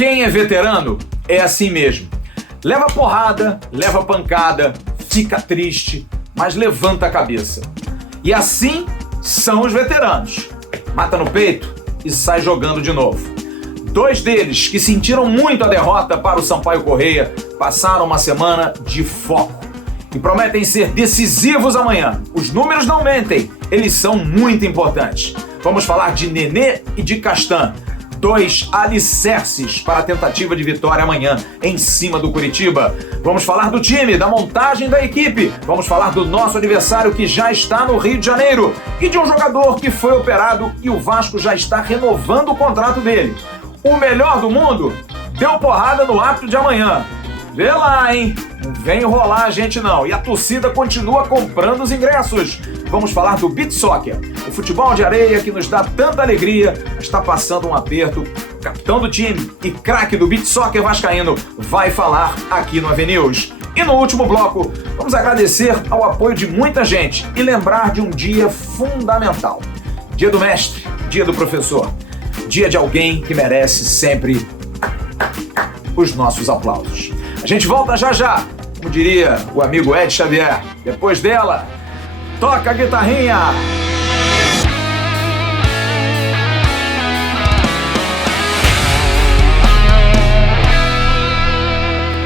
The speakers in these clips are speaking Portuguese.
Quem é veterano é assim mesmo. Leva porrada, leva pancada, fica triste, mas levanta a cabeça. E assim são os veteranos. Mata no peito e sai jogando de novo. 2 deles, que sentiram muito a derrota para o Sampaio Corrêa, passaram uma semana de foco e prometem ser decisivos amanhã. Os números não mentem, eles são muito importantes. Vamos falar de Nenê e de Castan, 2 alicerces para a tentativa de vitória amanhã em cima do Curitiba. Vamos falar do time, da montagem da equipe. Vamos falar do nosso adversário que já está no Rio de Janeiro e de um jogador que foi operado e o Vasco já está renovando o contrato dele. O melhor do mundo deu porrada no ato de amanhã. Vê lá, hein? Não vem enrolar a gente não. E a torcida continua comprando os ingressos. Vamos falar do Beach Soccer, o futebol de areia que nos dá tanta alegria, está passando um aperto. O capitão do time e craque do Beach Soccer vascaíno vai falar aqui no AVNews. E no último bloco, vamos agradecer ao apoio de muita gente e lembrar de um dia fundamental. Dia do mestre, dia do professor, dia de alguém que merece sempre os nossos aplausos. A gente volta já já, como diria o amigo Ed Xavier. Depois dela, toca a guitarrinha!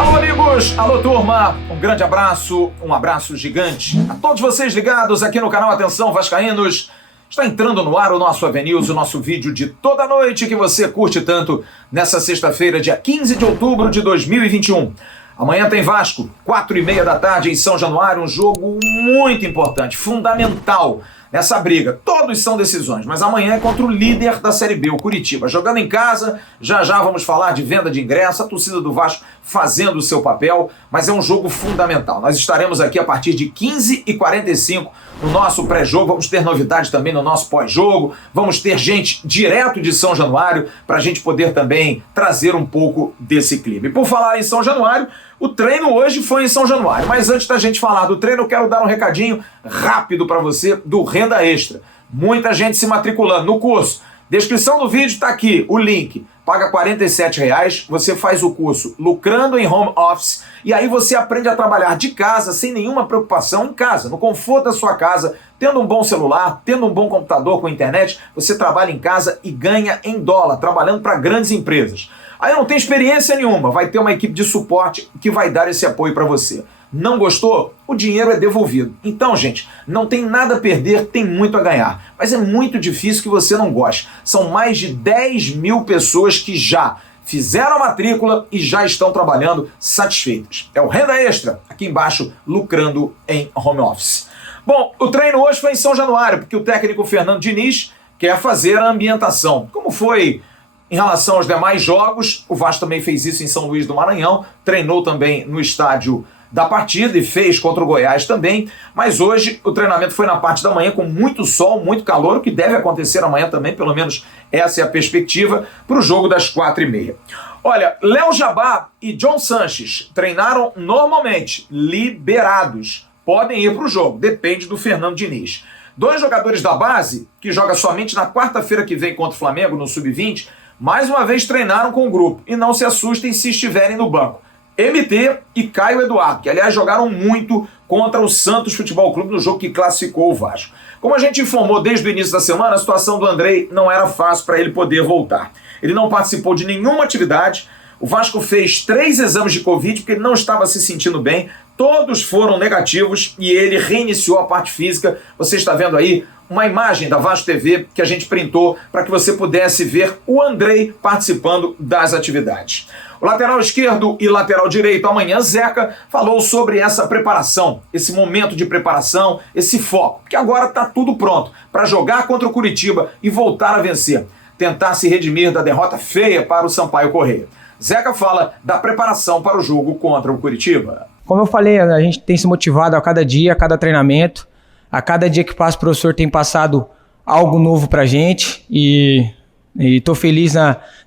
Alô amigos, alô turma, um grande abraço, um abraço gigante a todos vocês ligados aqui no canal Atenção Vascaínos. Está entrando no ar o nosso AVNews, o nosso vídeo de toda noite que você curte tanto nessa sexta-feira, dia 15 de outubro de 2021. Amanhã tem Vasco, 4h30 da tarde em São Januário, um jogo muito importante, fundamental nessa briga. Todos são decisões, mas amanhã é contra o líder da Série B, o Curitiba. Jogando em casa, já já vamos falar de venda de ingresso, a torcida do Vasco fazendo o seu papel, mas é um jogo fundamental. Nós estaremos aqui a partir de 15h45 no nosso pré-jogo, vamos ter novidade também no nosso pós-jogo, vamos ter gente direto de São Januário para a gente poder também trazer um pouco desse clima. E por falar em São Januário, o treino hoje foi em São Januário, mas antes da gente falar do treino, eu quero dar um recadinho rápido para você do Renda Extra. Muita gente se matriculando no curso. Descrição do vídeo está aqui, o link. Paga R$ 47,00, você faz o curso Lucrando em Home Office e aí você aprende a trabalhar de casa sem nenhuma preocupação em casa, no conforto da sua casa, tendo um bom celular, tendo um bom computador com internet, você trabalha em casa e ganha em dólar, trabalhando para grandes empresas. Aí não tem experiência nenhuma, vai ter uma equipe de suporte que vai dar esse apoio para você. Não gostou? O dinheiro é devolvido. Então, gente, não tem nada a perder, tem muito a ganhar. Mas é muito difícil que você não goste. São mais de 10 mil pessoas que já fizeram a matrícula e já estão trabalhando satisfeitas. É o Renda Extra, aqui embaixo, lucrando em home office. Bom, o treino hoje foi em São Januário, porque o técnico Fernando Diniz quer fazer a ambientação. Como foi em relação aos demais jogos, o Vasco também fez isso em São Luís do Maranhão, treinou também no estádio da partida e fez contra o Goiás também, mas hoje o treinamento foi na parte da manhã com muito sol, muito calor, o que deve acontecer amanhã também, pelo menos essa é a perspectiva, para o jogo das 4h30. Olha, Léo Jabá e John Sanches treinaram normalmente, liberados, podem ir para o jogo, depende do Fernando Diniz. 2 jogadores da base, que joga somente na quarta-feira que vem contra o Flamengo, no Sub-20, mais uma vez treinaram com o grupo, e não se assustem se estiverem no banco. MT e Caio Eduardo, que aliás jogaram muito contra o Santos Futebol Clube no jogo que classificou o Vasco. Como a gente informou desde o início da semana, a situação do Andrei não era fácil para ele poder voltar. Ele não participou de nenhuma atividade, o Vasco fez 3 exames de Covid porque ele não estava se sentindo bem, todos foram negativos e ele reiniciou a parte física. Você está vendo aí uma imagem da Vasco TV que a gente printou para que você pudesse ver o Andrei participando das atividades. O lateral esquerdo e lateral direito amanhã, Zeca, falou sobre essa preparação, esse momento de preparação, esse foco, porque agora está tudo pronto para jogar contra o Curitiba e voltar a vencer, tentar se redimir da derrota feia para o Sampaio Corrêa. Zeca fala da preparação para o jogo contra o Curitiba. Como eu falei, a gente tem se motivado a cada dia, a cada treinamento, a cada dia que passa o professor tem passado algo novo pra gente e estou feliz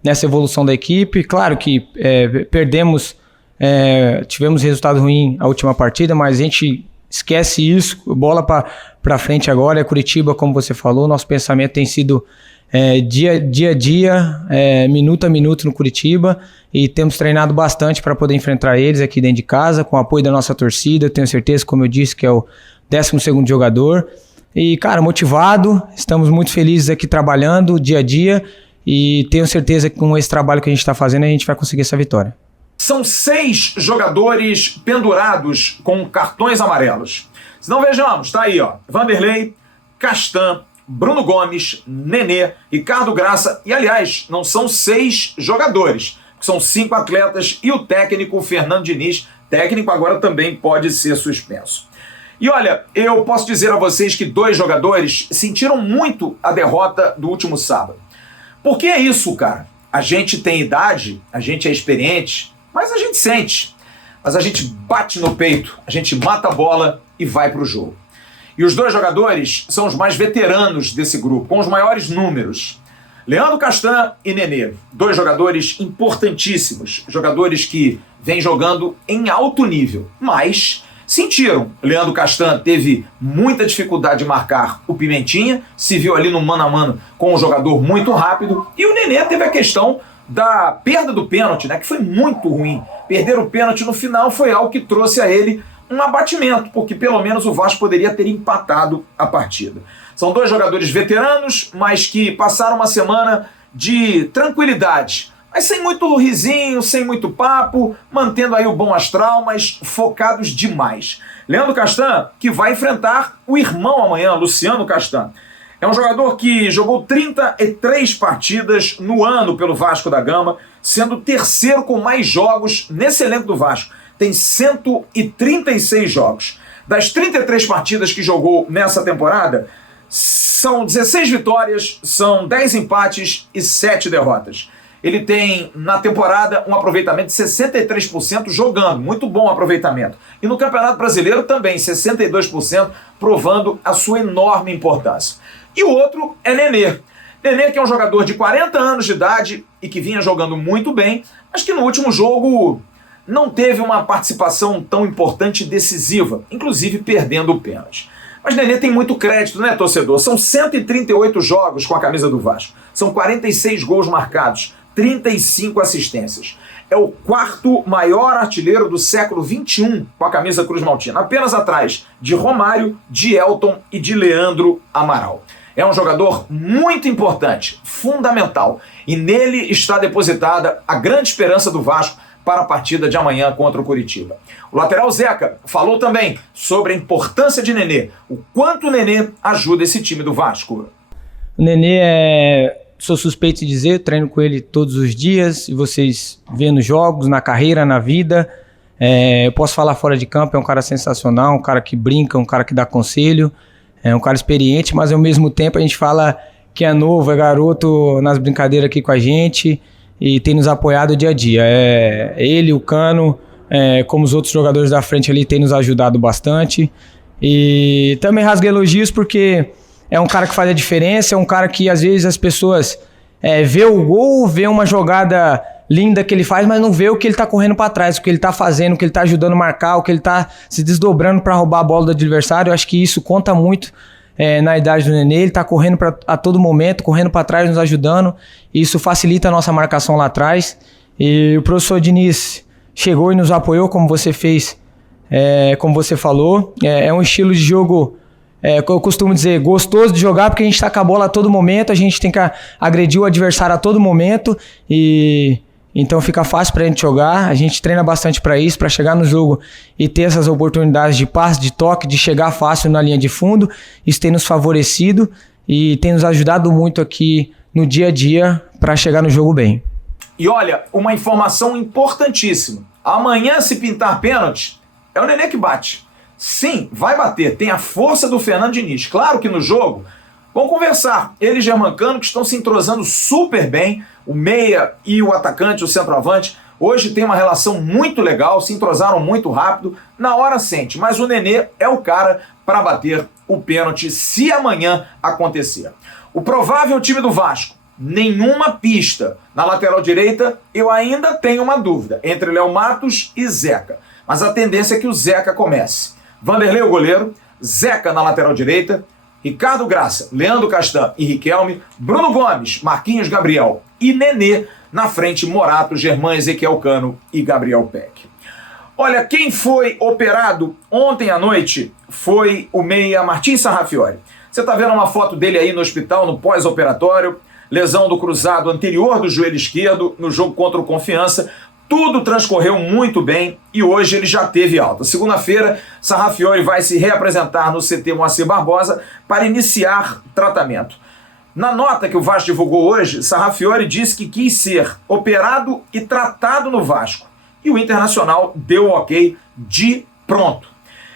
nessa evolução da equipe. Claro que perdemos, tivemos resultado ruim a última partida, mas a gente esquece isso, bola para frente agora, é Curitiba, como você falou, nosso pensamento tem sido dia a dia, minuto a minuto no Curitiba, e temos treinado bastante para poder enfrentar eles aqui dentro de casa, com o apoio da nossa torcida. Eu tenho certeza, como eu disse, que é o 12º jogador. E, cara, motivado, estamos muito felizes aqui trabalhando dia a dia, e tenho certeza que com esse trabalho que a gente está fazendo, a gente vai conseguir essa vitória. São 6 jogadores pendurados com cartões amarelos. Se não, vejamos, tá aí, ó, Vanderlei, Castan, Bruno Gomes, Nenê, Ricardo Graça, e aliás, não são 6 jogadores, são 5 atletas e o técnico Fernando Diniz. Técnico agora também pode ser suspenso. E olha, eu posso dizer a vocês que 2 jogadores sentiram muito a derrota do último sábado. Porque é isso, cara. A gente tem idade, a gente é experiente, mas a gente sente. Mas a gente bate no peito, a gente mata a bola e vai pro jogo. E os 2 jogadores são os mais veteranos desse grupo, com os maiores números. Leandro Castan e Nenê, 2 jogadores importantíssimos, jogadores que vêm jogando em alto nível, mas sentiram. Leandro Castan teve muita dificuldade de marcar o Pimentinha, se viu ali no mano a mano com um jogador muito rápido, e o Nenê teve a questão da perda do pênalti, né, que foi muito ruim. Perder o pênalti no final foi algo que trouxe a ele um abatimento, porque pelo menos o Vasco poderia ter empatado a partida. São 2 jogadores veteranos, mas que passaram uma semana de tranquilidade, mas sem muito risinho, sem muito papo, mantendo aí o bom astral, mas focados demais. Leandro Castan, que vai enfrentar o irmão amanhã, Luciano Castan. É um jogador que jogou 33 partidas no ano pelo Vasco da Gama, sendo o 3º com mais jogos nesse elenco do Vasco. Tem 136 jogos. Das 33 partidas que jogou nessa temporada, são 16 vitórias, são 10 empates e 7 derrotas. Ele tem, na temporada, um aproveitamento de 63% jogando, muito bom aproveitamento. E no Campeonato Brasileiro também, 62%, provando a sua enorme importância. E o outro é Nenê. Nenê, que é um jogador de 40 anos de idade e que vinha jogando muito bem, mas que no último jogo não teve uma participação tão importante e decisiva, inclusive perdendo o pênalti. Mas Nenê tem muito crédito, né, torcedor? São 138 jogos com a camisa do Vasco, são 46 gols marcados, 35 assistências. É o 4º maior artilheiro do século XXI com a camisa Cruz Maltina, apenas atrás de Romário, de Elton e de Leandro Amaral. É um jogador muito importante, fundamental, e nele está depositada a grande esperança do Vasco para a partida de amanhã contra o Curitiba. O lateral Zeca falou também sobre a importância de Nenê, o quanto o Nenê ajuda esse time do Vasco. O Nenê sou suspeito de dizer, eu treino com ele todos os dias, e vocês vêem nos jogos, na carreira, na vida. Eu posso falar fora de campo, é um cara sensacional, um cara que brinca, um cara que dá conselho, é um cara experiente, mas ao mesmo tempo a gente fala que é novo, é garoto nas brincadeiras aqui com a gente e tem nos apoiado dia a dia. Ele, o Cano, como os outros jogadores da frente ali, tem nos ajudado bastante. E também rasguei elogios porque é um cara que faz a diferença, é um cara que às vezes as pessoas vê o gol, vê uma jogada linda que ele faz, mas não vê o que ele tá correndo para trás, o que ele tá fazendo, o que ele tá ajudando a marcar, o que ele tá se desdobrando para roubar a bola do adversário. Eu acho que isso conta muito na idade do Nenê. Ele tá correndo a todo momento, correndo para trás, nos ajudando, e isso facilita a nossa marcação lá atrás. E o professor Diniz chegou e nos apoiou, como você fez, como você falou. É um estilo de jogo, eu costumo dizer, gostoso de jogar, porque a gente tá com a bola a todo momento, a gente tem que agredir o adversário a todo momento, e então fica fácil pra gente jogar. A gente treina bastante para isso, para chegar no jogo e ter essas oportunidades de passe, de toque, de chegar fácil na linha de fundo. Isso tem nos favorecido e tem nos ajudado muito aqui no dia a dia para chegar no jogo bem. E olha, uma informação importantíssima. Amanhã, se pintar pênalti, é o Nenê que bate. Sim, vai bater. Tem a força do Fernando Diniz. Claro que no jogo vão conversar. Ele e Germancano, que estão se entrosando super bem. O meia e o atacante, o centroavante, hoje tem uma relação muito legal, se entrosaram muito rápido. Na hora sente, mas o Nenê é o cara para bater o pênalti se amanhã acontecer. O provável time do Vasco, nenhuma pista. Na lateral direita, eu ainda tenho uma dúvida entre Léo Matos e Zeca. Mas a tendência é que o Zeca comece. Vanderlei, o goleiro, Zeca na lateral direita, Ricardo Graça, Leandro Castan e Riquelme, Bruno Gomes, Marquinhos Gabriel e Nenê, na frente Morato, Germán Ezequiel Cano e Gabriel Peck. Olha, quem foi operado ontem à noite foi o meia Martin Sarrafiori. Você está vendo uma foto dele aí no hospital, no pós-operatório, lesão do cruzado anterior do joelho esquerdo, no jogo contra o Confiança. Tudo transcorreu muito bem e hoje ele já teve alta. Segunda-feira, Sarrafiori vai se reapresentar no CT Moacir Barbosa para iniciar tratamento. Na nota que o Vasco divulgou hoje, Sarrafiori disse que quis ser operado e tratado no Vasco. E o Internacional deu o ok de pronto.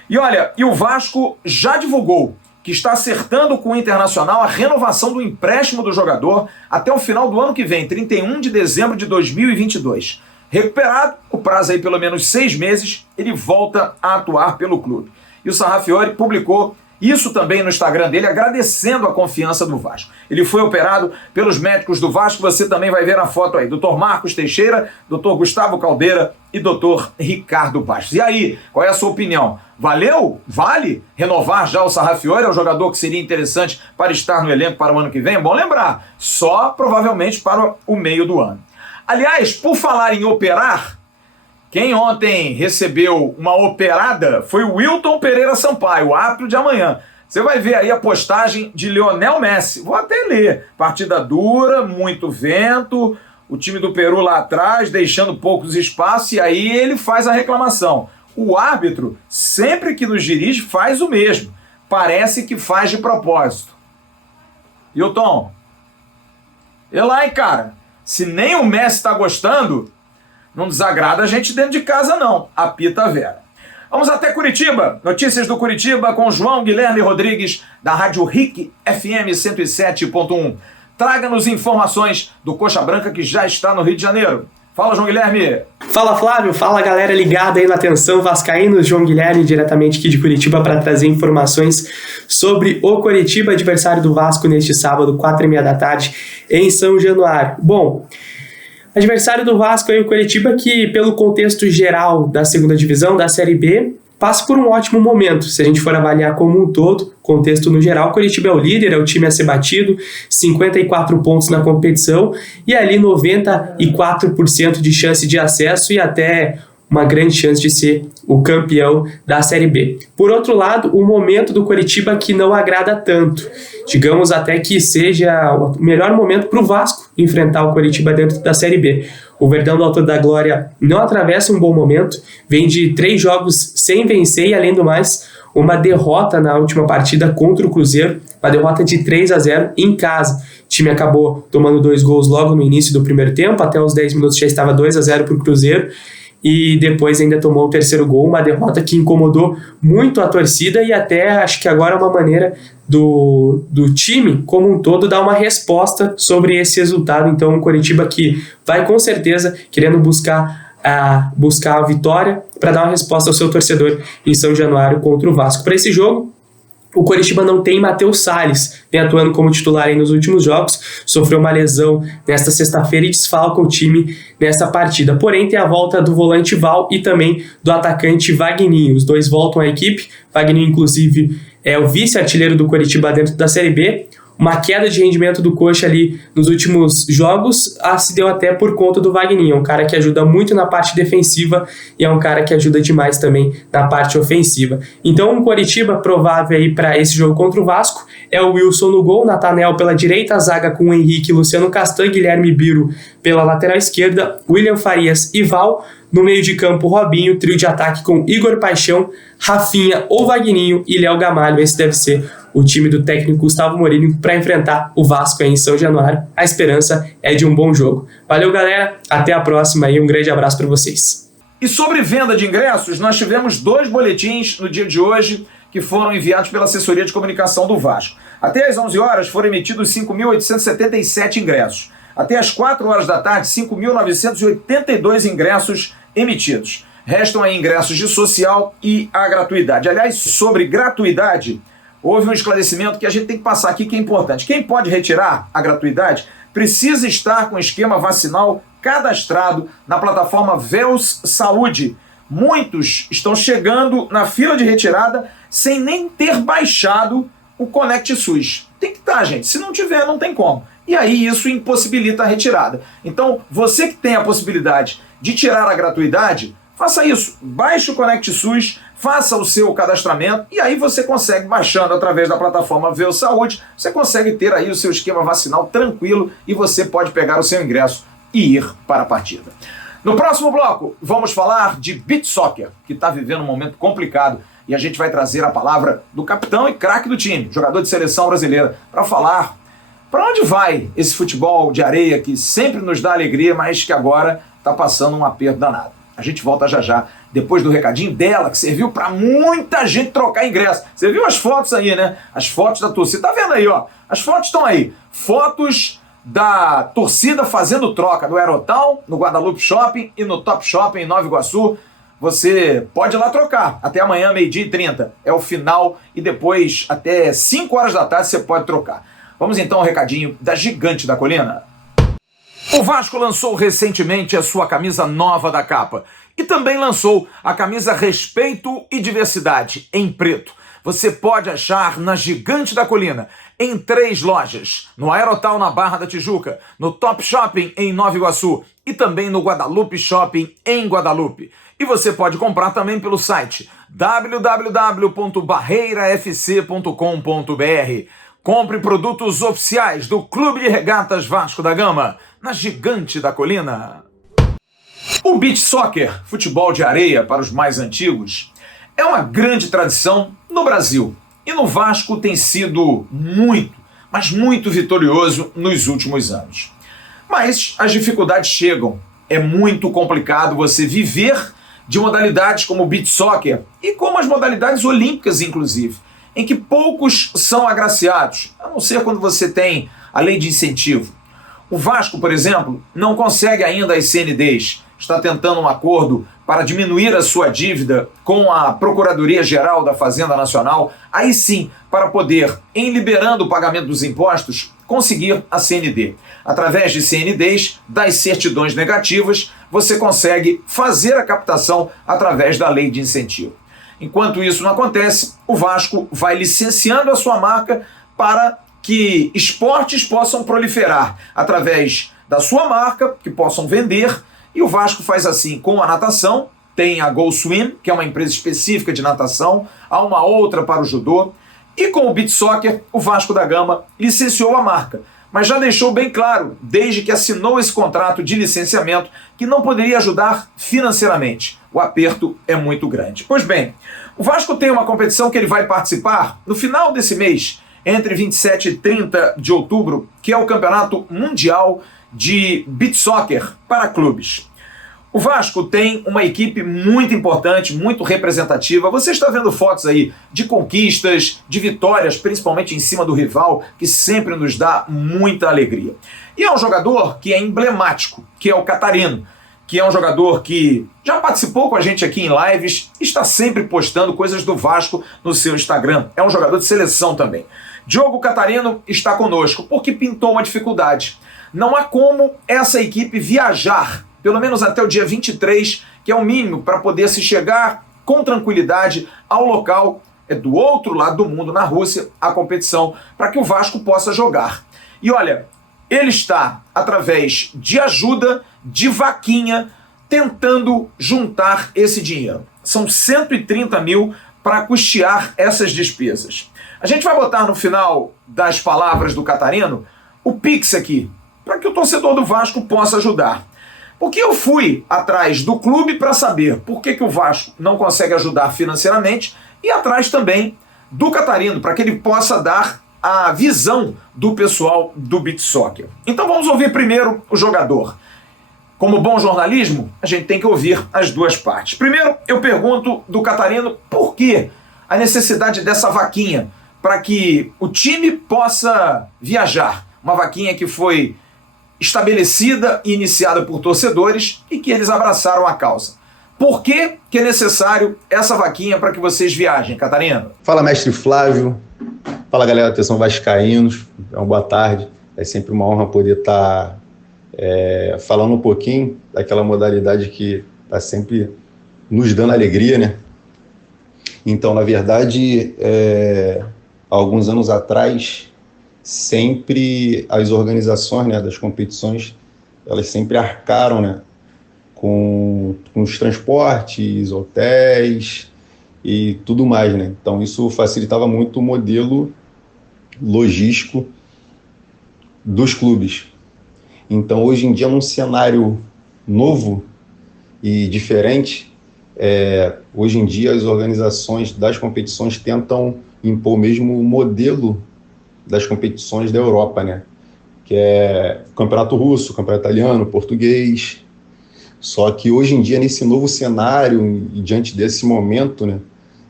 E olha, o Vasco já divulgou que está acertando com o Internacional a renovação do empréstimo do jogador até o final do ano que vem, 31 de dezembro de 2022. Recuperado, o prazo aí pelo menos 6 meses, ele volta a atuar pelo clube. E o Sarrafiori publicou isso também no Instagram dele, agradecendo a confiança do Vasco. Ele foi operado pelos médicos do Vasco, você também vai ver a foto aí, Dr. Marcos Teixeira, Dr. Gustavo Caldeira e Dr. Ricardo Bastos. E aí, qual é a sua opinião? Valeu? Vale renovar já o Sarrafiori? É um jogador que seria interessante para estar no elenco para o ano que vem? É bom lembrar, só provavelmente para o meio do ano. Aliás, por falar em operar, quem ontem recebeu uma operada foi o Wilton Pereira Sampaio, o árbitro de amanhã. Você vai ver aí a postagem de Lionel Messi. Vou até ler. Partida dura, muito vento, o time do Peru lá atrás, deixando poucos espaços, e aí ele faz a reclamação. O árbitro, sempre que nos dirige, faz o mesmo. Parece que faz de propósito. Wilton, e lá, hein, cara? Se nem o Messi está gostando, não desagrada a gente dentro de casa, não. Apita a Vera. Vamos até Curitiba. Notícias do Curitiba com João Guilherme Rodrigues, da Rádio RIC FM 107.1. Traga-nos informações do Coxa Branca, que já está no Rio de Janeiro. Fala, João Guilherme. Fala, Flávio. Fala, galera ligada aí na Atenção Vascaínos. João Guilherme, diretamente aqui de Curitiba, para trazer informações sobre o Coritiba, adversário do Vasco, neste sábado, 4h30 da tarde, em São Januário. Bom, adversário do Vasco aí, o Coritiba, que pelo contexto geral da segunda divisão, da Série B, passa por um ótimo momento. Se a gente for avaliar como um todo, contexto no geral, o Coritiba é o líder, é o time a ser batido, 54 pontos na competição e ali 94% de chance de acesso e até uma grande chance de ser o campeão da Série B. Por outro lado, o momento do Coritiba que não agrada tanto. Digamos até que seja o melhor momento para o Vasco enfrentar o Coritiba dentro da Série B. O Verdão do Alto da Glória não atravessa um bom momento, vem de 3 jogos sem vencer e, além do mais, uma derrota na última partida contra o Cruzeiro, uma derrota de 3-0 em casa. O time acabou tomando 2 gols logo no início do primeiro tempo, até os 10 minutos já estava 2-0 para o Cruzeiro, e depois ainda tomou o terceiro gol, uma derrota que incomodou muito a torcida e até acho que agora é uma maneira do time como um todo dar uma resposta sobre esse resultado. Então o Coritiba que vai com certeza querendo buscar a vitória para dar uma resposta ao seu torcedor em São Januário contra o Vasco. Para esse jogo, o Coritiba não tem Matheus Salles, vem atuando como titular aí nos últimos jogos, sofreu uma lesão nesta sexta-feira e desfalca o time nessa partida. Porém, tem a volta do volante Val e também do atacante Wagninho. Os dois voltam à equipe, Wagninho inclusive é o vice-artilheiro do Coritiba dentro da Série B. Uma queda de rendimento do Coxa ali nos últimos jogos se deu até por conta do Wagninho, um cara que ajuda muito na parte defensiva e é um cara que ajuda demais também na parte ofensiva. Então um Coritiba provável aí para esse jogo contra o Vasco é o Wilson no gol, Nathanael pela direita, a zaga com o Henrique, Luciano Castan, Guilherme Biro pela lateral esquerda, William Farias e Val. No meio de campo, Robinho, trio de ataque com Igor Paixão, Rafinha ou Wagninho e Léo Gamalho. Esse deve ser o time do técnico Gustavo Mourinho para enfrentar o Vasco aí em São Januário. A esperança é de um bom jogo. Valeu, galera. Até a próxima e um grande abraço para vocês. E sobre venda de ingressos, nós tivemos 2 boletins no dia de hoje que foram enviados pela assessoria de comunicação do Vasco. Até às 11 horas foram emitidos 5.877 ingressos. Até às 4 horas da tarde, 5.982 ingressos emitidos. Restam aí ingressos de social e a gratuidade. Aliás, sobre gratuidade, houve um esclarecimento que a gente tem que passar aqui que é importante. Quem pode retirar a gratuidade precisa estar com o esquema vacinal cadastrado na plataforma Veus Saúde. Muitos estão chegando na fila de retirada sem nem ter baixado o Conect SUS. Tem que estar, gente. Se não tiver, não tem como. E aí isso impossibilita a retirada. Então, você que tem a possibilidade de tirar a gratuidade, faça isso. Baixe o Conect SUS, faça o seu cadastramento e aí você consegue, baixando através da plataforma Veo Saúde, você consegue ter aí o seu esquema vacinal tranquilo e você pode pegar o seu ingresso e ir para a partida. No próximo bloco, vamos falar de beach soccer, que está vivendo um momento complicado e a gente vai trazer a palavra do capitão e craque do time, jogador de seleção brasileira, para falar para onde vai esse futebol de areia que sempre nos dá alegria, mas que agora está passando um aperto danado. A gente volta já já, depois do recadinho dela, que serviu para muita gente trocar ingresso. Você viu as fotos aí, né? As fotos da torcida. Tá vendo aí, ó? As fotos estão aí. Fotos da torcida fazendo troca no Aerotal, no Guadalupe Shopping e no Top Shopping em Nova Iguaçu. Você pode ir lá trocar. Até amanhã, 12h30. É o final e depois, até 5 horas da tarde, você pode trocar. Vamos então ao recadinho da Gigante da Colina. O Vasco lançou recentemente a sua camisa nova da capa e também lançou a camisa Respeito e Diversidade em preto. Você pode achar na Gigante da Colina, em 3 lojas, no Aerotal na Barra da Tijuca, no Top Shopping em Nova Iguaçu e também no Guadalupe Shopping em Guadalupe. E você pode comprar também pelo site www.barreirafc.com.br. Compre produtos oficiais do Clube de Regatas Vasco da Gama, na Gigante da Colina. O beach soccer, futebol de areia para os mais antigos, é uma grande tradição no Brasil. E no Vasco tem sido muito, mas muito vitorioso nos últimos anos. Mas as dificuldades chegam. É muito complicado você viver de modalidades como o beach soccer e como as modalidades olímpicas, inclusive, em que poucos são agraciados, a não ser quando você tem a lei de incentivo. O Vasco, por exemplo, não consegue ainda as CNDs, está tentando um acordo para diminuir a sua dívida com a Procuradoria-Geral da Fazenda Nacional, aí sim, para poder, em liberando o pagamento dos impostos, conseguir a CND. Através de CNDs, das certidões negativas, você consegue fazer a captação através da lei de incentivo. Enquanto isso não acontece, o Vasco vai licenciando a sua marca para que esportes possam proliferar através da sua marca, que possam vender, e o Vasco faz assim com a natação, tem a Go Swim, que é uma empresa específica de natação, há uma outra para o judô, e com o beach soccer, o Vasco da Gama licenciou a marca, mas já deixou bem claro, desde que assinou esse contrato de licenciamento, que não poderia ajudar financeiramente. O aperto é muito grande. Pois bem, o Vasco tem uma competição que ele vai participar no final desse mês, entre 27 e 30 de outubro, que é o Campeonato Mundial de Beach Soccer para clubes. O Vasco tem uma equipe muito importante, muito representativa. Você está vendo fotos aí de conquistas, de vitórias, principalmente em cima do rival, que sempre nos dá muita alegria. E é um jogador que é emblemático, que é o Catarino, que é um jogador que já participou com a gente aqui em lives, está sempre postando coisas do Vasco no seu Instagram. É um jogador de seleção também. Diogo Catarino está conosco porque pintou uma dificuldade. Não há como essa equipe viajar, pelo menos até o dia 23, que é o mínimo para poder se chegar com tranquilidade ao local, do outro lado do mundo, na Rússia, a competição, para que o Vasco possa jogar. E olha, ele está, através de ajuda, de vaquinha, tentando juntar esse dinheiro. São 130 mil para custear essas despesas. A gente vai botar no final das palavras do Catarino o Pix aqui, para que o torcedor do Vasco possa ajudar. Porque eu fui atrás do clube para saber por que o Vasco não consegue ajudar financeiramente e atrás também do Catarino, para que ele possa dar a visão do pessoal do beach soccer. Então vamos ouvir primeiro o jogador. Como bom jornalismo, a gente tem que ouvir as duas partes. Primeiro, eu pergunto do Catarino por que a necessidade dessa vaquinha para que o time possa viajar. Uma vaquinha que foi estabelecida e iniciada por torcedores e que eles abraçaram a causa. Por que é necessário essa vaquinha para que vocês viajem, Catarino? Fala, mestre Flávio. Fala, galera, atenção vascaínos. Uma boa tarde. É sempre uma honra poder estar falando um pouquinho daquela modalidade que está sempre nos dando alegria, né? Então, na verdade, alguns anos atrás, sempre as organizações, né, das competições, elas sempre arcaram, né, com os transportes, hotéis e tudo mais, né? Então isso facilitava muito o modelo logístico dos clubes. Então hoje em dia, num cenário novo e diferente, hoje em dia as organizações das competições tentam impor mesmo o modelo das competições da Europa, né? Que é o campeonato russo, o campeonato italiano, português. Só que hoje em dia, nesse novo cenário e diante desse momento, né,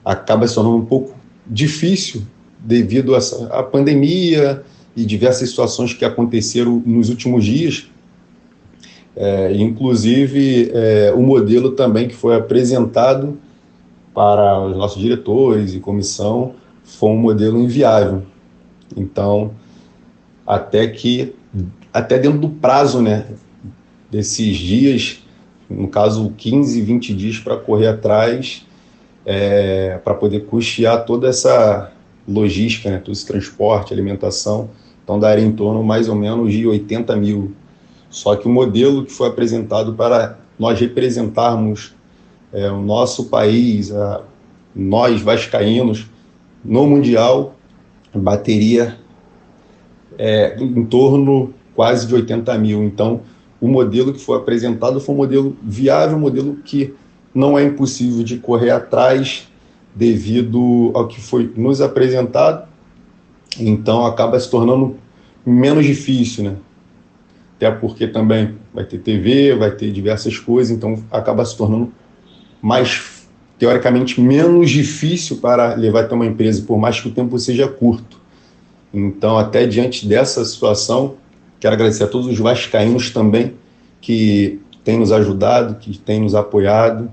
acaba se tornando um pouco difícil devido à pandemia e diversas situações que aconteceram nos últimos dias. Inclusive, o modelo também que foi apresentado para os nossos diretores e comissão foi um modelo inviável. Então, até dentro do prazo, né, desses dias, no caso 15, 20 dias para correr atrás, para poder custear toda essa logística, né, todo esse transporte, alimentação, então daria em torno mais ou menos de 80 mil. Só que o modelo que foi apresentado para nós representarmos o nosso país, nós vascaínos, no Mundial, bateria em torno quase de 80 mil. Então, o modelo que foi apresentado foi um modelo viável, um modelo que não é impossível de correr atrás devido ao que foi nos apresentado. Então, acaba se tornando menos difícil, né? Até porque também vai ter TV, vai ter diversas coisas, então acaba se tornando mais, teoricamente, menos difícil para levar até uma empresa, por mais que o tempo seja curto. Então, até diante dessa situação, quero agradecer a todos os vascaínos também que têm nos ajudado, que têm nos apoiado,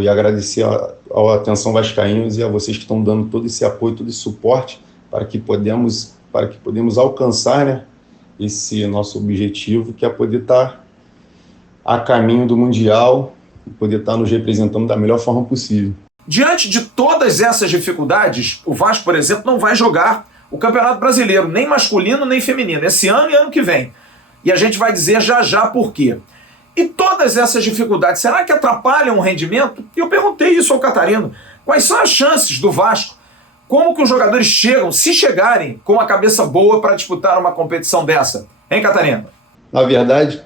e agradecer a Atenção Vascaínos e a vocês que estão dando todo esse apoio, todo esse suporte para que podemos alcançar, né, esse nosso objetivo, que é poder estar a caminho do Mundial e poder estar nos representando da melhor forma possível. Diante de todas essas dificuldades, o Vasco, por exemplo, não vai jogar o Campeonato Brasileiro, nem masculino nem feminino, esse ano e ano que vem. E a gente vai dizer já por quê. E todas essas dificuldades, será que atrapalham o rendimento? E eu perguntei isso ao Catarino. Quais são as chances do Vasco? Como que os jogadores chegam, se chegarem, com a cabeça boa para disputar uma competição dessa? Hein, Catarino? Na verdade,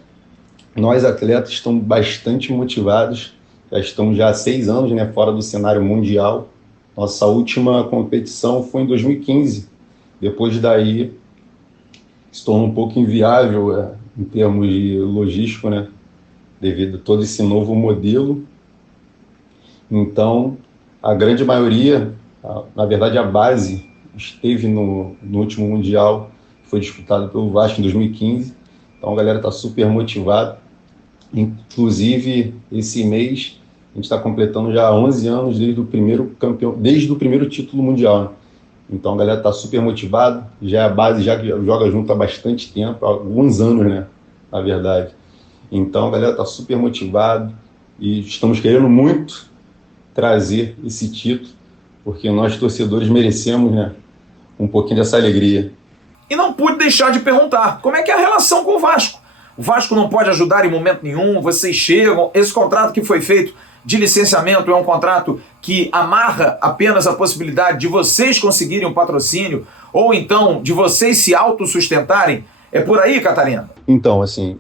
nós atletas estamos bastante motivados. Já estamos há 6 anos, né, fora do cenário mundial. Nossa última competição foi em 2015. Depois daí, se tornou um pouco inviável em termos de logístico, né, devido a todo esse novo modelo. Então, a grande maioria, na verdade a base, esteve no último Mundial, que foi disputado pelo Vasco em 2015. Então a galera está super motivada. Inclusive, esse mês, a gente está completando já 11 anos desde o primeiro título mundial, né? Então a galera está super motivada, já a base já joga junto há bastante tempo, há alguns anos, né, na verdade. Então a galera está super motivada e estamos querendo muito trazer esse título, porque nós torcedores merecemos, né, um pouquinho dessa alegria. E não pude deixar de perguntar, como é que é a relação com o Vasco? O Vasco não pode ajudar em momento nenhum, vocês chegam, esse contrato que foi feito de licenciamento é um contrato que amarra apenas a possibilidade de vocês conseguirem um patrocínio ou então de vocês se autossustentarem? É por aí, Catarina? Então, assim,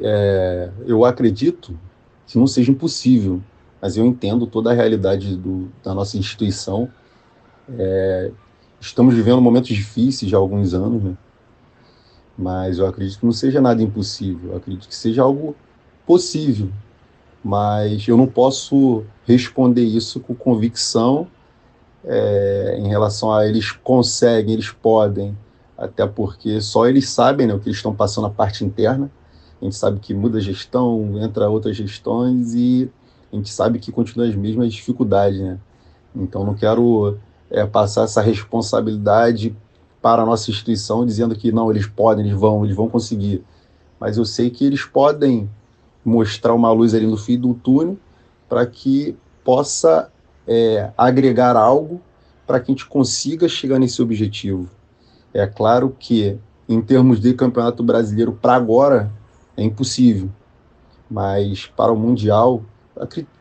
eu acredito que não seja impossível, mas eu entendo toda a realidade da nossa instituição. Estamos vivendo momentos difíceis já há alguns anos, né? Mas eu acredito que não seja nada impossível, eu acredito que seja algo possível. Mas eu não posso responder isso com convicção em relação a eles conseguem, eles podem, até porque só eles sabem, né, o que eles estão passando na parte interna. A gente sabe que muda a gestão, entra outras gestões e a gente sabe que continua as mesmas dificuldades, né? Então não quero passar essa responsabilidade para a nossa instituição dizendo que não, eles podem, eles vão conseguir. Mas eu sei que eles podem mostrar uma luz ali no fim do túnel para que possa agregar algo para que a gente consiga chegar nesse objetivo. É claro que, em termos de Campeonato Brasileiro, para agora, é impossível. Mas para o Mundial,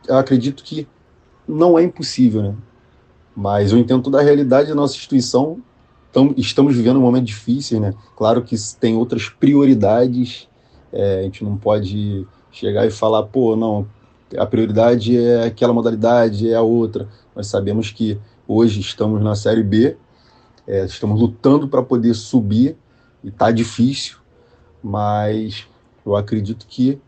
eu acredito que não é impossível, né? Mas eu entendo toda a realidade da nossa instituição. Estamos vivendo um momento difícil, né? Claro que tem outras prioridades. A gente não pode chegar e falar, pô, não, a prioridade é aquela modalidade, é a outra. Nós sabemos que hoje estamos na Série B, estamos lutando para poder subir, e está difícil, mas eu acredito que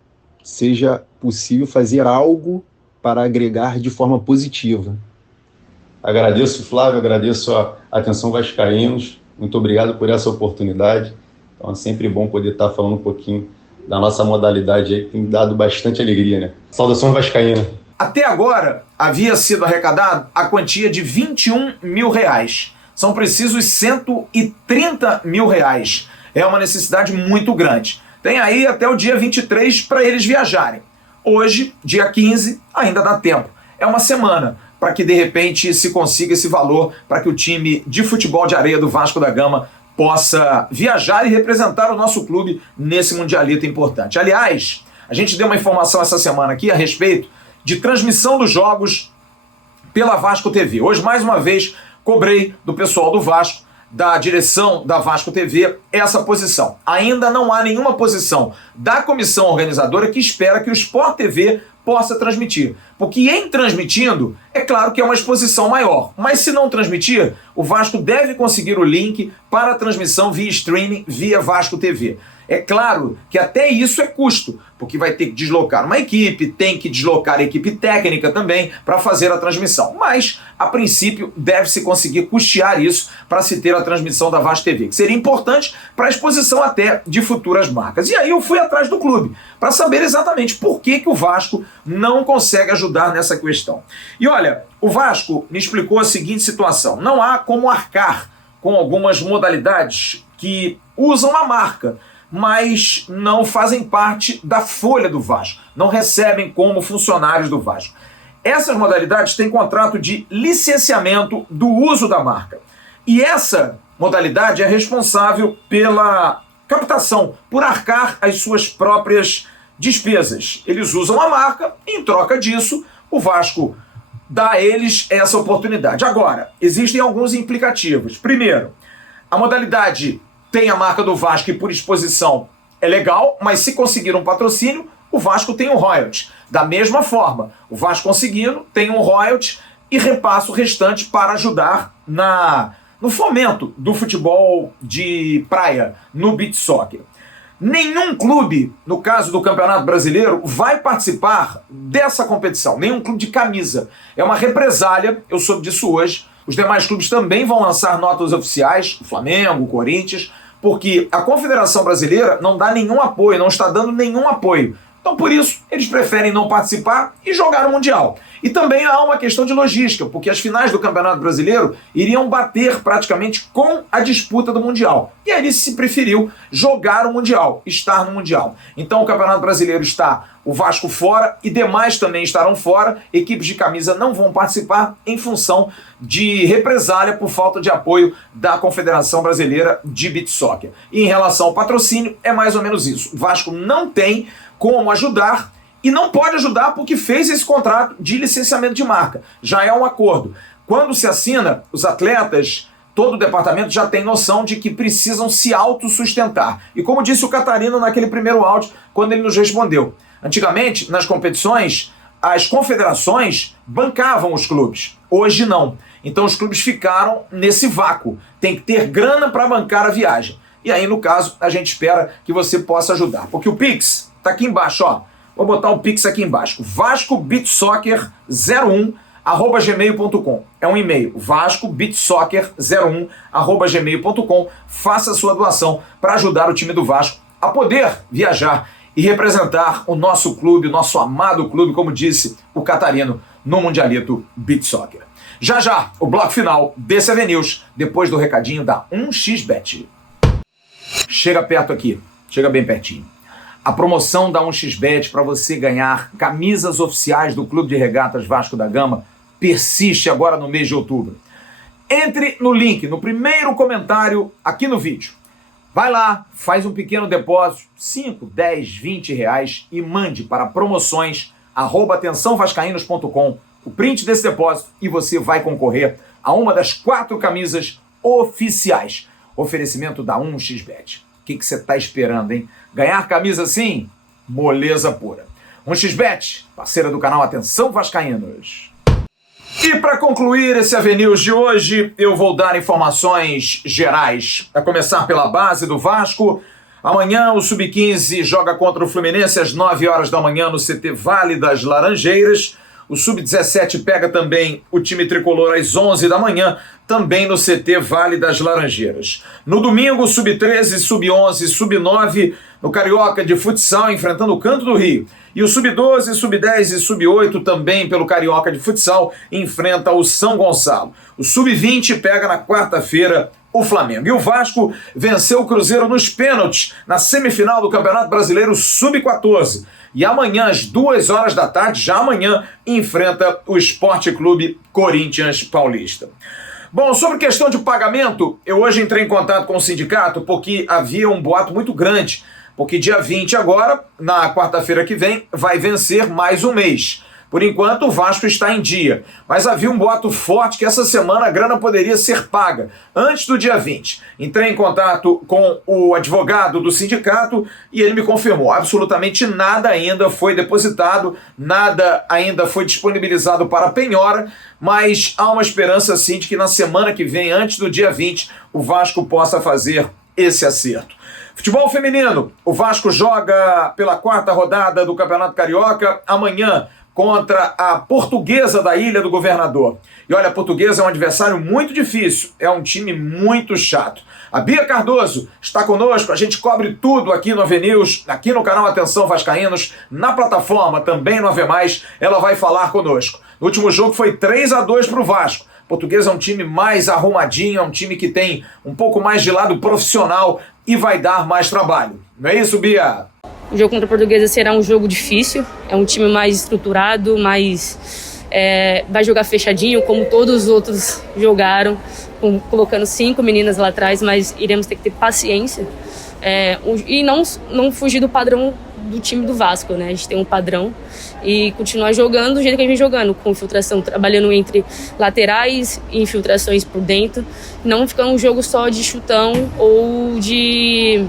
seja possível fazer algo para agregar de forma positiva. Agradeço, Flávio, agradeço a atenção vascaínos, muito obrigado por essa oportunidade. Então é sempre bom poder estar falando um pouquinho da nossa modalidade aí, que tem me dado bastante alegria, né? Saudações vascaínas. Até agora, havia sido arrecadado a quantia de R$21 mil. São precisos R$130 mil. É uma necessidade muito grande. Tem aí até o dia 23 para eles viajarem. Hoje, dia 15, ainda dá tempo. É uma semana para que, de repente, se consiga esse valor para que o time de futebol de areia do Vasco da Gama possa viajar e representar o nosso clube nesse mundialito importante. Aliás, a gente deu uma informação essa semana aqui a respeito de transmissão dos jogos pela Vasco TV. Hoje, mais uma vez, cobrei do pessoal do Vasco, da direção da Vasco TV, essa posição. Ainda não há nenhuma posição da comissão organizadora que espera que o Sport TV possa transmitir. Porque em transmitindo, é claro que é uma exposição maior. Mas se não transmitir, o Vasco deve conseguir o link para a transmissão via streaming, via Vasco TV. É claro que até isso é custo, porque vai ter que deslocar uma equipe, tem que deslocar a equipe técnica também para fazer a transmissão. Mas, a princípio, deve-se conseguir custear isso para se ter a transmissão da Vasco TV, que seria importante para a exposição até de futuras marcas. E aí eu fui atrás do clube para saber exatamente por que o Vasco não consegue ajudar nessa questão. E olha, o Vasco me explicou a seguinte situação: não há como arcar com algumas modalidades que usam a marca, mas não fazem parte da folha do Vasco, não recebem como funcionários do Vasco. Essas modalidades têm contrato de licenciamento do uso da marca. E essa modalidade é responsável pela captação, por arcar as suas próprias despesas. Eles usam a marca e, em troca disso, o Vasco dá a eles essa oportunidade. Agora, existem alguns implicativos. Primeiro, a modalidade tem a marca do Vasco e por exposição é legal, mas se conseguir um patrocínio, o Vasco tem um royalty. Da mesma forma, o Vasco conseguindo tem um royalty e repassa o restante para ajudar no fomento do futebol de praia, no beach soccer. Nenhum clube, no caso do Campeonato Brasileiro, vai participar dessa competição. Nenhum clube de camisa. É uma represália, eu soube disso hoje. Os demais clubes também vão lançar notas oficiais, o Flamengo, o Corinthians, porque a Confederação Brasileira não dá nenhum apoio, não está dando nenhum apoio. Então, por isso, eles preferem não participar e jogar o Mundial. E também há uma questão de logística, porque as finais do Campeonato Brasileiro iriam bater praticamente com a disputa do Mundial. E aí se preferiu jogar o Mundial, estar no Mundial. Então o Campeonato Brasileiro está o Vasco fora e demais também estarão fora. Equipes de camisa não vão participar em função de represália por falta de apoio da Confederação Brasileira de Beach Soccer. E em relação ao patrocínio, é mais ou menos isso. O Vasco não tem como ajudar e não pode ajudar porque fez esse contrato de licenciamento de marca. Já é um acordo. Quando se assina, os atletas, todo o departamento já tem noção de que precisam se autossustentar. E como disse o Catarino naquele primeiro áudio, quando ele nos respondeu, antigamente, nas competições, as confederações bancavam os clubes. Hoje não. Então os clubes ficaram nesse vácuo. Tem que ter grana para bancar a viagem. E aí, no caso, a gente espera que você possa ajudar. Porque o Pix está aqui embaixo, ó. Vou botar o Pix aqui embaixo. vascobeachsoccer01@gmail.com. É um e-mail. vascobeachsoccer01@gmail.com. Faça a sua doação para ajudar o time do Vasco a poder viajar e representar o nosso clube, o nosso amado clube, como disse o Catarino, no Mundialito Beach Soccer. Já já, o bloco final desse Avenews, depois do recadinho da 1xBet. Chega perto aqui, chega bem pertinho. A promoção da 1xBet para você ganhar camisas oficiais do Clube de Regatas Vasco da Gama persiste agora no mês de outubro. Entre no link, no primeiro comentário aqui no vídeo. Vai lá, faz um pequeno depósito, 5, 10, 20 reais e mande para promoções@atençãovascaínos.com o print desse depósito e você vai concorrer a uma das 4 camisas oficiais. Oferecimento da 1xBet. O que você está esperando, hein? Ganhar camisa assim? Moleza pura. 1xBet, parceira do canal Atenção Vascaínos. E para concluir esse AVNews de hoje, eu vou dar informações gerais. A começar pela base do Vasco. Amanhã o Sub-15 joga contra o Fluminense às 9 horas da manhã no CT Vale das Laranjeiras. O Sub-17 pega também o time tricolor às 11 da manhã, também no CT Vale das Laranjeiras. No domingo, o Sub-13, Sub-11, Sub-9 no Carioca de Futsal, enfrentando o Canto do Rio. E o Sub-12, Sub-10 e Sub-8 também pelo Carioca de Futsal, enfrenta o São Gonçalo. O Sub-20 pega na quarta-feira o Flamengo. E o Vasco venceu o Cruzeiro nos pênaltis na semifinal do Campeonato Brasileiro Sub-14. E amanhã, às 2 horas da tarde, já amanhã, enfrenta o Sport Clube Corinthians Paulista. Bom, sobre questão de pagamento, eu hoje entrei em contato com o sindicato porque havia um boato muito grande, porque dia 20 agora, na quarta-feira que vem, vai vencer mais um mês. Por enquanto, o Vasco está em dia, mas havia um boato forte que essa semana a grana poderia ser paga, antes do dia 20. Entrei em contato com o advogado do sindicato e ele me confirmou, absolutamente nada ainda foi depositado, nada ainda foi disponibilizado para a penhora, mas há uma esperança sim de que na semana que vem, antes do dia 20, o Vasco possa fazer esse acerto. Futebol feminino, o Vasco joga pela 4ª rodada do Campeonato Carioca, amanhã, contra a Portuguesa da Ilha do Governador. E olha, a Portuguesa é um adversário muito difícil, é um time muito chato. A Bia Cardoso está conosco, a gente cobre tudo aqui no AVNews, aqui no canal Atenção Vascaínos, na plataforma, também no AV+, ela vai falar conosco. No último jogo foi 3-2 para o Vasco. Portuguesa é um time mais arrumadinho, é um time que tem um pouco mais de lado profissional e vai dar mais trabalho. Não é isso, Bia? O jogo contra a Portuguesa será um jogo difícil, é um time mais estruturado, vai jogar fechadinho, como todos os outros jogaram, colocando 5 meninas lá atrás, mas iremos ter que ter paciência e não fugir do padrão do time do Vasco, né? A gente tem um padrão e continuar jogando do jeito que a gente vem jogando, com infiltração, trabalhando entre laterais e infiltrações por dentro, não ficar um jogo só de chutão ou de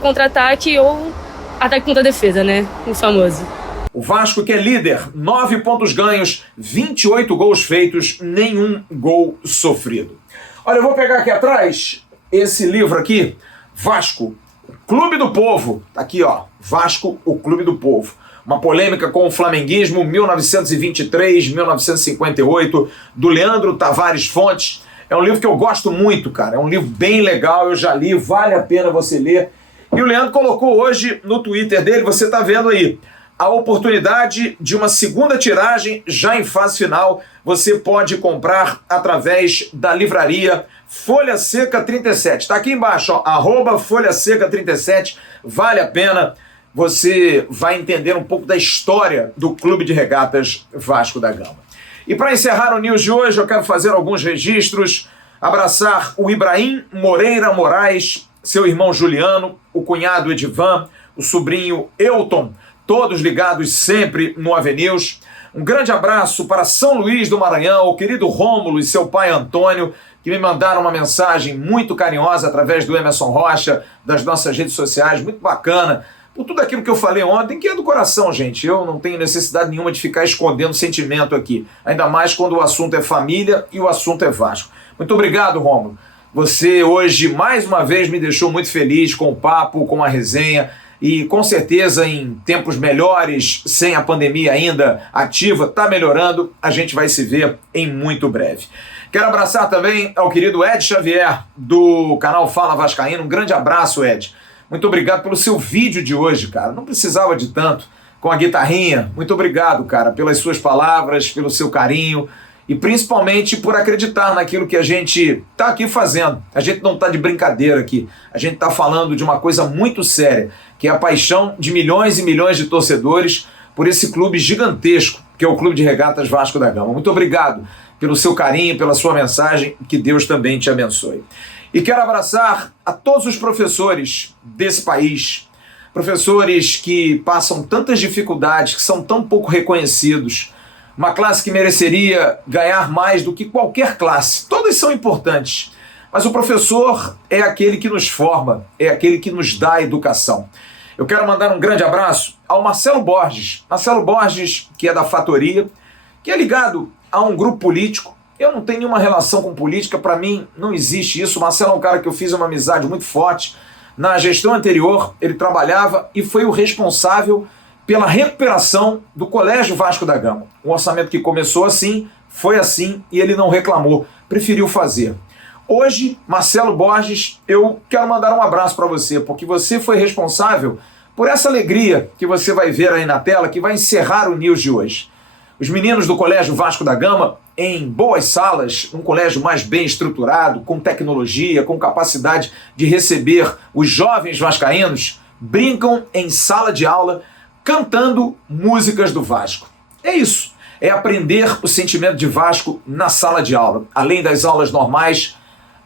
contra-ataque ou ataque contra a defesa, né? O famoso. O Vasco, que é líder, 9 pontos ganhos, 28 gols feitos, nenhum gol sofrido. Olha, eu vou pegar aqui atrás esse livro aqui, Vasco, Clube do Povo. Tá aqui, ó, Vasco, o Clube do Povo. Uma polêmica com o flamenguismo, 1923-1958, do Leandro Tavares Fontes. É um livro que eu gosto muito, cara. É um livro bem legal, eu já li, vale a pena você ler. E o Leandro colocou hoje no Twitter dele, você está vendo aí, a oportunidade de uma segunda tiragem já em fase final. Você pode comprar através da livraria Folha Seca 37. Está aqui embaixo, ó, @Folha Seca 37. Vale a pena. Você vai entender um pouco da história do Clube de Regatas Vasco da Gama. E para encerrar o news de hoje, eu quero fazer alguns registros, abraçar o Ibrahim Moreira Moraes, seu irmão Juliano, o cunhado Edivan, o sobrinho Elton, todos ligados sempre no AVNews. Um grande abraço para São Luís do Maranhão, o querido Rômulo e seu pai Antônio, que me mandaram uma mensagem muito carinhosa através do Emerson Rocha, das nossas redes sociais, muito bacana, por tudo aquilo que eu falei ontem, que é do coração, gente. Eu não tenho necessidade nenhuma de ficar escondendo sentimento aqui, ainda mais quando o assunto é família e o assunto é Vasco. Muito obrigado, Rômulo. Você hoje, mais uma vez, me deixou muito feliz com o papo, com a resenha, e com certeza em tempos melhores, sem a pandemia ainda ativa, está melhorando, a gente vai se ver em muito breve. Quero abraçar também ao querido Ed Xavier, do canal Fala Vascaíno. Um grande abraço, Ed. Muito obrigado pelo seu vídeo de hoje, cara. Não precisava de tanto, com a guitarrinha. Muito obrigado, cara, pelas suas palavras, pelo seu carinho, e principalmente por acreditar naquilo que a gente está aqui fazendo. A gente não está de brincadeira aqui, a gente está falando de uma coisa muito séria, que é a paixão de milhões e milhões de torcedores por esse clube gigantesco, que é o Clube de Regatas Vasco da Gama. Muito obrigado pelo seu carinho, pela sua mensagem. Que Deus também te abençoe. E quero abraçar a todos os professores desse país, professores que passam tantas dificuldades, que são tão pouco reconhecidos, uma classe que mereceria ganhar mais do que qualquer classe. Todas são importantes, mas o professor é aquele que nos forma, é aquele que nos dá a educação. Eu quero mandar um grande abraço ao Marcelo Borges. Marcelo Borges, que é da Fatoria, que é ligado a um grupo político. Eu não tenho nenhuma relação com política, para mim não existe isso. O Marcelo é um cara que eu fiz uma amizade muito forte. Na gestão anterior, ele trabalhava e foi o responsável pela recuperação do Colégio Vasco da Gama. Um orçamento que começou assim, foi assim e ele não reclamou, preferiu fazer. Hoje, Marcelo Borges, eu quero mandar um abraço para você, porque você foi responsável por essa alegria que você vai ver aí na tela, que vai encerrar o News de hoje. Os meninos do Colégio Vasco da Gama, em boas salas, um colégio mais bem estruturado, com tecnologia, com capacidade de receber os jovens vascaínos, brincam em sala de aula cantando músicas do Vasco. É isso, é aprender o sentimento de Vasco na sala de aula. Além das aulas normais,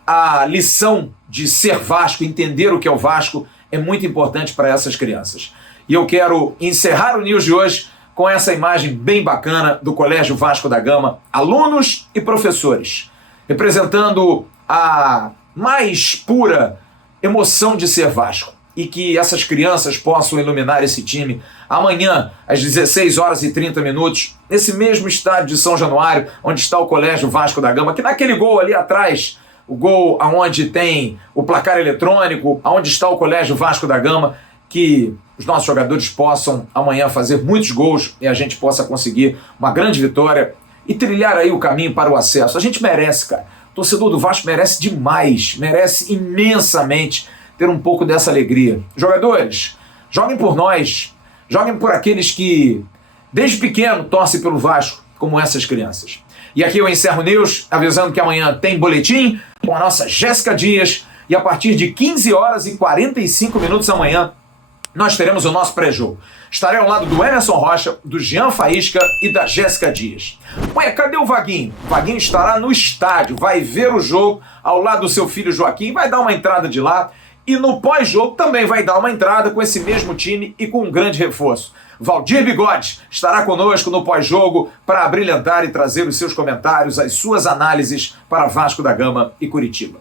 a lição de ser Vasco, entender o que é o Vasco, é muito importante para essas crianças. E eu quero encerrar o News de hoje com essa imagem bem bacana do Colégio Vasco da Gama, alunos e professores, representando a mais pura emoção de ser Vasco. E que essas crianças possam iluminar esse time amanhã, às 16h30, nesse mesmo estádio de São Januário, onde está o Colégio Vasco da Gama, que naquele gol ali atrás, o gol onde tem o placar eletrônico, onde está o Colégio Vasco da Gama, que os nossos jogadores possam amanhã fazer muitos gols e a gente possa conseguir uma grande vitória e trilhar aí o caminho para o acesso. A gente merece, cara. O torcedor do Vasco merece demais, merece imensamente ter um pouco dessa alegria. Jogadores, joguem por nós, joguem por aqueles que desde pequeno torcem pelo Vasco, como essas crianças. E aqui eu encerro o News, avisando que amanhã tem boletim com a nossa Jéssica Dias e a partir de 15h45 amanhã nós teremos o nosso pré-jogo. Estarei ao lado do Emerson Rocha, do Jean Faísca e da Jéssica Dias. Ué, cadê o Vaguinho? O Vaguinho estará no estádio, vai ver o jogo ao lado do seu filho Joaquim, vai dar uma entrada de lá e no pós-jogo também vai dar uma entrada com esse mesmo time e com um grande reforço. Valdir Bigode estará conosco no pós-jogo para brilhantar e trazer os seus comentários, as suas análises para Vasco da Gama e Curitiba.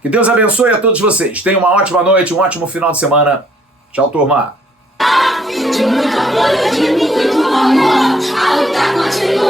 Que Deus abençoe a todos vocês. Tenham uma ótima noite, um ótimo final de semana. Tchau, turma. De muito amor, de muito amor, a luta continua.